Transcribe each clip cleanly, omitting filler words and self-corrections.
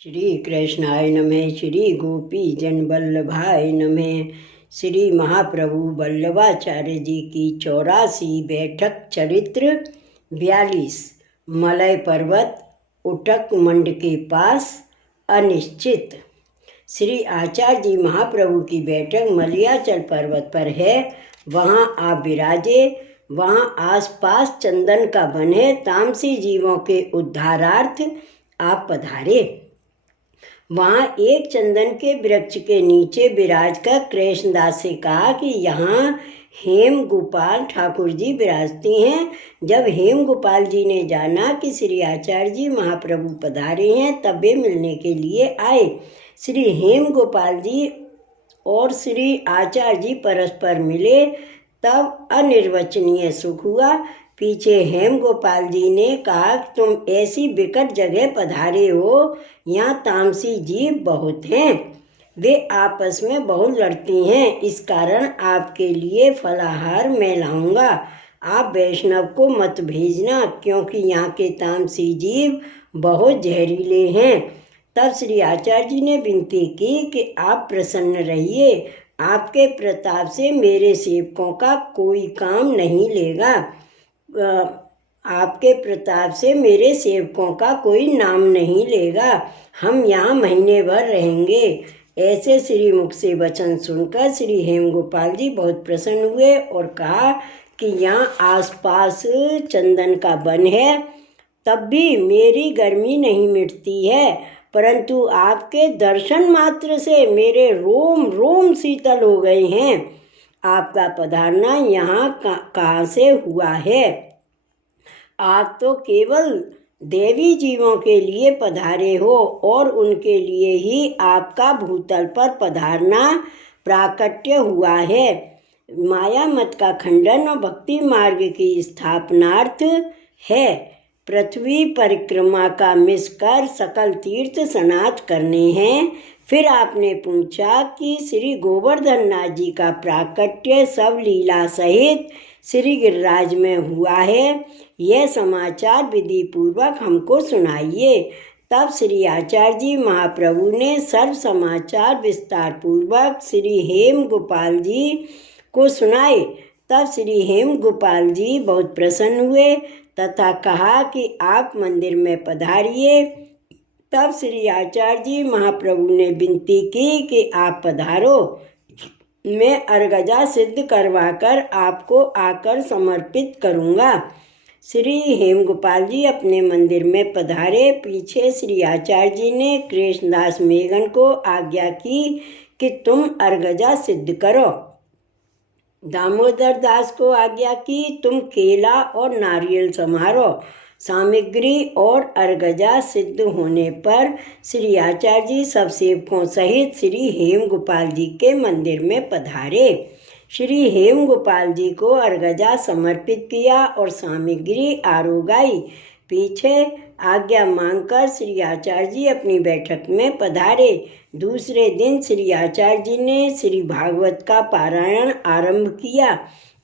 श्री कृष्णाय नमः। श्री गोपी जन वल्लभाय नमः। श्री महाप्रभु वल्लभाचार्य जी की 84 बैठक चरित्र 42। मलय पर्वत उटक मंड के पास अनिश्चित। श्री आचार्य जी महाप्रभु की बैठक मलयाचल पर्वत पर है। वहाँ आप विराजे। वहाँ आसपास चंदन का वन है। तामसी जीवों के उद्धारार्थ आप पधारे। वहाँ एक चंदन के वृक्ष के नीचे विराज कर कृष्णदास से कहा कि यहाँ हेम गोपाल ठाकुर जी विराजते हैं। जब हेम गोपाल जी ने जाना कि श्री आचार्य जी महाप्रभु पधारे हैं, तब वे मिलने के लिए आए। श्री हेम गोपाल जी और श्री आचार्य जी परस्पर मिले, तब अनिर्वचनीय सुख हुआ। पीछे हेम गोपाल जी ने कहा कि तुम ऐसी विकट जगह पधारे हो, यहाँ तामसी जीव बहुत हैं, वे आपस में बहुत लड़ती हैं। इस कारण आपके लिए फलाहार मैं लाऊंगा। आप वैष्णव को मत भेजना, क्योंकि यहाँ के तामसी जीव बहुत जहरीले हैं। तब श्री आचार्य जी ने विनती की कि आप प्रसन्न रहिए, आपके प्रताप से मेरे सेवकों का कोई काम नहीं लेगा। आपके प्रताप से मेरे सेवकों का कोई नाम नहीं लेगा। हम यहाँ महीने भर रहेंगे। ऐसे श्री मुख से वचन सुनकर श्री हेम गोपाल जी बहुत प्रसन्न हुए और कहा कि यहाँ आसपास चंदन का वन है, तब भी मेरी गर्मी नहीं मिटती है, परंतु आपके दर्शन मात्र से मेरे रोम रोम शीतल हो गए हैं। आपका पधारना यहाँ कहाँ से हुआ है? आप तो केवल देवी जीवों के लिए पधारे हो और उनके लिए ही आपका भूतल पर पधारना प्राकट्य हुआ है। माया मत का खंडन और भक्ति मार्ग की स्थापनार्थ है। पृथ्वी परिक्रमा का मिसकर सकल तीर्थ स्नात करने हैं। फिर आपने पूछा कि श्री गोवर्धन नाथ जी का प्राकट्य सब लीला सहित श्री गिरिराज में हुआ है, यह समाचार विधि पूर्वक हमको सुनाइए। तब श्री आचार्य जी महाप्रभु ने सर्व समाचार विस्तार पूर्वक श्री हेम गोपाल जी को सुनाए। तब श्री हेम गोपाल जी बहुत प्रसन्न हुए तथा कहा कि आप मंदिर में पधारिए। तब श्री आचार्य जी महाप्रभु ने विनती की कि आप पधारो, मैं अर्गजा सिद्ध करवाकर आपको आकर समर्पित करूँगा। श्री हेम गोपाल जी अपने मंदिर में पधारे। पीछे श्री आचार्य जी ने कृष्णदास मेघन को आज्ञा की कि तुम अर्गजा सिद्ध करो। दामोदर दास को आज्ञा की तुम केला और नारियल संभारो। सामग्री और अर्गजा सिद्ध होने पर श्री आचार्य जी सब सेवकों सहित श्री हेम गोपाल जी के मंदिर में पधारे। श्री हेम गोपाल जी को अर्गजा समर्पित किया और सामग्री आरोगाई। पीछे आज्ञा मांगकर श्री आचार्य जी अपनी बैठक में पधारे। दूसरे दिन श्री आचार्य जी ने श्री भागवत का पारायण आरंभ किया।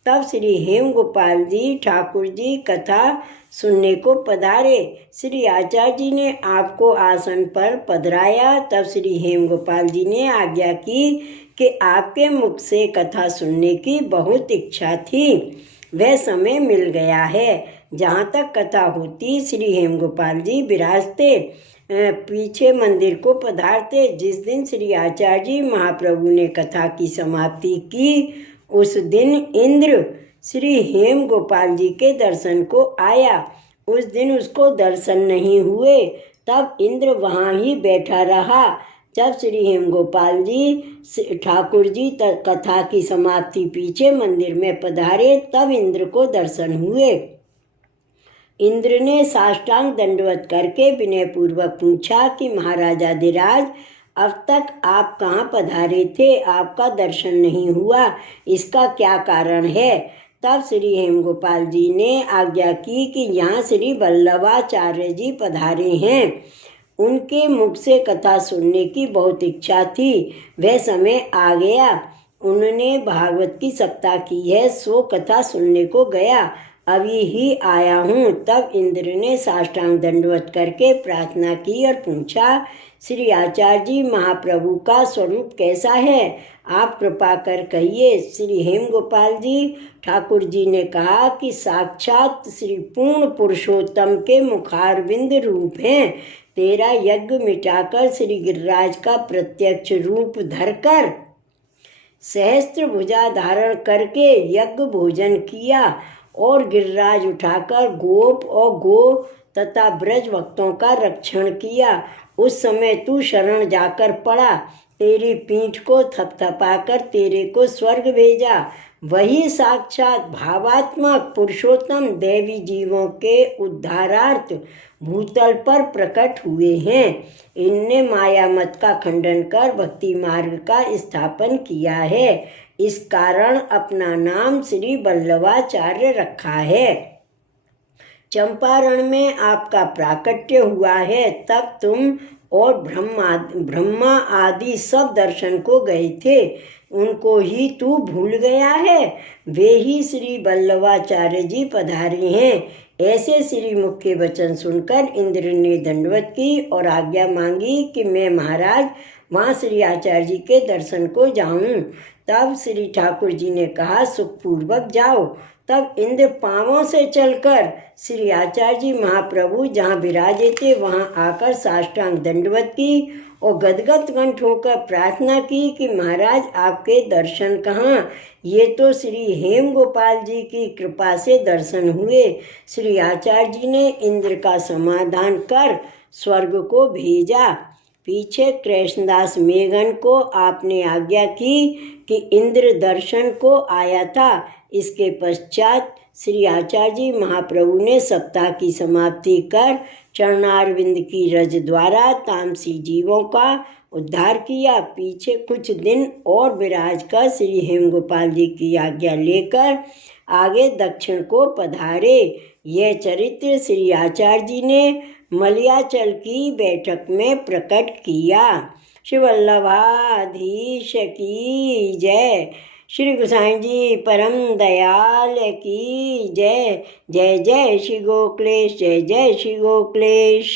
तब श्री हेम गोपाल जी ठाकुर जी कथा सुनने को पधारे। श्री आचार्य जी ने आपको आसन पर पधराया। तब श्री हेम गोपाल जी ने आज्ञा की कि आपके मुख से कथा सुनने की बहुत इच्छा थी, वह समय मिल गया है। जहाँ तक कथा होती श्री हेम गोपाल जी विराजते, पीछे मंदिर को पधारते। जिस दिन श्री आचार्य जी महाप्रभु ने कथा की समाप्ति की, उस दिन इंद्र श्री हेम गोपाल जी के दर्शन को आया। उस दिन उसको दर्शन नहीं हुए, तब इंद्र वहाँ ही बैठा रहा। जब श्री हेम गोपाल जी ठाकुर जी कथा की समाप्ति पीछे मंदिर में पधारे, तब इंद्र को दर्शन हुए। इंद्र ने साष्टांग दंडवत करके विनय पूर्वक पूछा कि महाराजाधिराज, अब तक आप कहाँ पधारे थे? आपका दर्शन नहीं हुआ, इसका क्या कारण है? तब श्री हेम गोपाल जी ने आज्ञा की कि यहाँ श्री वल्लभाचार्य जी पधारे हैं। उनके मुख से कथा सुनने की बहुत इच्छा थी, वह समय आ गया। उन्होंने भागवत की सप्ताह की है, सो कथा सुनने को गया। अभी ही आया हूँ। तब इंद्र ने साष्टांग दंडवत करके प्रार्थना की और पूछा, श्री आचार्य जी, महाप्रभु का स्वरूप कैसा है? आप कृपा कर कहिए। श्री हेमगोपाल जी, ठाकुर जी ने कहा कि साक्षात श्री पूर्ण पुरुषोत्तम के मुखारविंद रूप हैं। तेरा यज्ञ मिटाकर श्री गिरिराज का प्रत्यक्ष रूप धरकर सहस्त्र भुजा धारण करके यज्ञ भोजन किया और गिरिराज उठाकर गोप और गो तथा ब्रज भक्तों का रक्षण किया। उस समय तू शरण जाकर पड़ा, तेरी पीठ को थपथपाकर तेरे को स्वर्ग भेजा। वही साक्षात भावात्मक पुरुषोत्तम देवी जीवों के उद्धारार्थ भूतल पर प्रकट हुए हैं। इनने माया मत का खंडन कर भक्ति मार्ग का स्थापन किया है। इस कारण अपना नाम श्री वल्लभाचार्य रखा है। चंपारण में आपका प्राकट्य हुआ है, तब तुम और ब्रह्मा आदि सब दर्शन को गए थे, उनको ही तू भूल गया है। वे ही श्री वल्लभाचार्य जी पधारे हैं। ऐसे श्री मुख के वचन सुनकर इंद्र ने दंडवत की और आज्ञा मांगी कि मैं महाराज वहाँ श्री आचार्य जी के दर्शन को जाऊं। तब श्री ठाकुर जी ने कहा, सुखपूर्वक जाओ। तब इंद्र पांवों से चलकर श्री आचार्य जी महाप्रभु जहाँ विराजे थे वहाँ आकर साष्टांग दंडवत की और गदगद कंठ होकर प्रार्थना की कि महाराज आपके दर्शन कहाँ? ये तो श्री हेम गोपाल जी की कृपा से दर्शन हुए। श्री आचार्य जी ने इंद्र का समाधान कर स्वर्ग को भेजा। पीछे कृष्णदास मेघन को आपने आज्ञा की कि इंद्र दर्शन को आया था। इसके पश्चात श्री आचार्य जी महाप्रभु ने सप्ताह की समाप्ति कर चरणारविंद की रज द्वारा तामसी जीवों का उद्धार किया। पीछे कुछ दिन और विराज कर श्री हेमगोपाल जी की आज्ञा लेकर आगे दक्षिण को पधारे। यह चरित्र श्री आचार्य जी ने मलयाचल की बैठक में प्रकट किया। श्री वल्लभाधीश की जय। श्री गोसाई जी परम दयाल की जय। जय जय श्री गोकुलेश, जय जय श्री गोकुलेश।